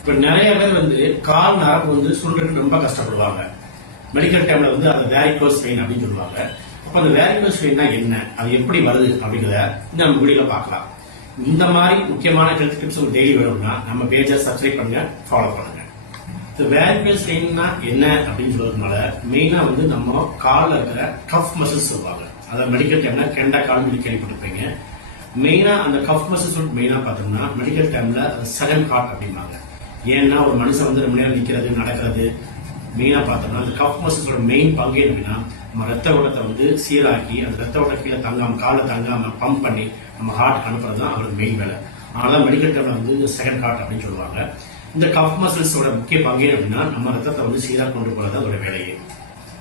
இப்ப நிறைய பேர் வந்து கால் நரம்பு வந்து சுருண்டுக்கு ரொம்ப கஷ்டப்படுவாங்க. மெடிக்கல் டைம்ல வந்து அது வேரிகோஸ் பெயின் அப்படின்னு சொல்லுவாங்க. அப்ப அந்த வேரிகோஸ் பெயின்னா என்ன? அது எப்படி வருது அப்படிங்கிறத இந்த நம்ம வீடியோல பார்க்கலாம். இந்த மாதிரி முக்கியமான ஹெல்த் டிப்ஸ் உங்களுக்கு டெய்லி வேணும்னா நம்ம பேஜை சப்ஸ்கிரைப் பண்ணுங்க ஃபாலோ பண்ணுங்க. இந்த வேரிகோஸ் வெயின்னா என்ன அப்படின்னு சொல்றதுனால மெயினா வந்து நம்ம காலில் இருக்கிற கஃப் மசில்ஸ் சொல்லுவாங்க. அதாவது மெடிக்கல் டைம்ல கெண்டா கால் சொல்லி கேள்விப்பட்டிருப்பீங்க. மெயினா அந்த கஃப் மசில்ஸ் மெயினா பார்த்தோம்னா மெடிக்கல் டைம்ல செகண்ட் ஹார்ட் அப்படிம்பாங்க. ஏன்னா ஒரு மனுஷன் வந்து ரொம்ப நேரம் நிற்கிறது நடக்கிறது மெயினாக பார்த்தோம்னா அந்த கஃப் மசில்ஸோட மெயின் பங்கு என்னன்னா நம்ம ரத்த ஓட்டத்தை வந்து சீராக்கி அந்த ரத்த ஓட்டம் கீழே காலை தங்காம பம்ப் பண்ணி நம்ம ஹார்ட் அனுப்புறது தான் அவருக்கு மெயின் வேலை. அதனால மெடிக்கல் டைம்ல வந்து செகண்ட் ஹார்ட் அப்படின்னு சொல்லுவாங்க. இந்த கஃப் மசில்ஸோட முக்கிய பங்கு அப்படின்னா நம்ம ரத்தத்தை வந்து சீராக கொண்டு போகிறது அதோட வேலையே.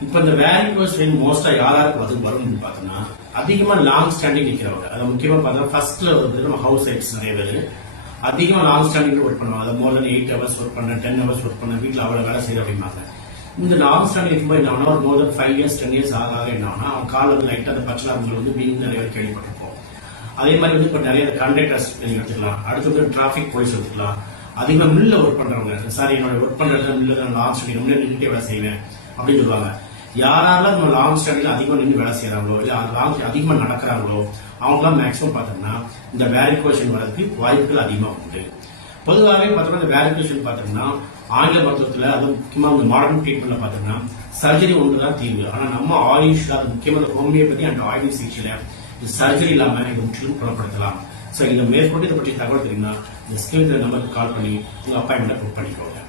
இப்போ இந்த வேரிகோஸ் வெயின் மோஸ்டா யாராருக்கு வந்து வரும்னு பார்த்தோம்னா அதிகமாக லாங் ஸ்டாண்டிங் நிற்கிறவங்க அதை முக்கியமா பார்த்தோம்னா ஃபர்ஸ்ட்ல வந்து நம்ம ஹவுஸ் ஒய்ஃப்ஸ் நிறைய பேர் அதிகமா லாங் ஸ்டாண்டிங் ஒர்க் பண்ணுவாங்க. அதை more than eight hours work பண்ண டென் ஹவர்ஸ் ஒர்க் பண்ண வீட்டில் அவ்வளோ வேலை செய்யற அப்படிம்பாங்க இந்த லாங் ஸ்டாண்டிங் இருக்கும்போது என்ன ஆனா ஒரு more than five years ten years ஆக ஆக என்ன அவன் கால வந்து லைட்டாக அந்த பச்சை வந்து வீண் நிறைய பேர் கேள்விப்பட்டிருப்போம். அதே மாதிரி வந்து இப்போ நிறைய கண்டக்டர்ஸ் நீங்க எடுத்துக்கலாம். அடுத்து வந்து டிராஃபிக் போலீஸ் எடுத்துக்கலாம். அதிகமாக மில்லில் ஒர்க் பண்ணுறவங்க சார் என்னோட ஒர்க் பண்ணுறது இடத்துல நான் லாங் ஸ்டாண்டிங் ரொம்ப நின்றுட்டே வேலை செய்வேன் அப்படின்னு சொல்லுவாங்க. யாரால நம்ம லாங் ஸ்டடியில அதிகமாக நின்று வேலை செய்கிறாங்களோ இல்லை லாங் அதிகமாக நடக்கிறாங்களோ அவங்களாம் மேக்ஸிமம் பார்த்தோம்னா இந்த வேரிகோஷன் வரதுக்கு வாய்ப்புகள் அதிகமாக உண்டு. பொதுவாகவே பார்த்தோம்னா இந்த வேரிகோஷன் பார்த்தோம்னா ஆங்கில மருத்துவத்தில் அது முக்கியமாக இந்த மாடர்ன் ட்ரீட்மெண்ட்ல பார்த்தோம்னா சர்ஜரி ஒன்று தான் தீர்வு. ஆனால் நம்ம ஆயுஷ் அது முக்கியமா ஹோமியோபதி அண்ட் ஆயுள் சிகிச்சையில் இந்த சர்ஜரி இல்லாமல் இதை முற்றிலும் குணப்படுத்தலாம். ஸோ இதை மேற்கொண்டு இதை பற்றி தகவல் தெரியும்னா இந்த ஸ்கிரீன் நம்பருக்கு கால் பண்ணி உங்கள் அப்பாயின்மெண்ட் புக் பண்ணிக்கோங்க.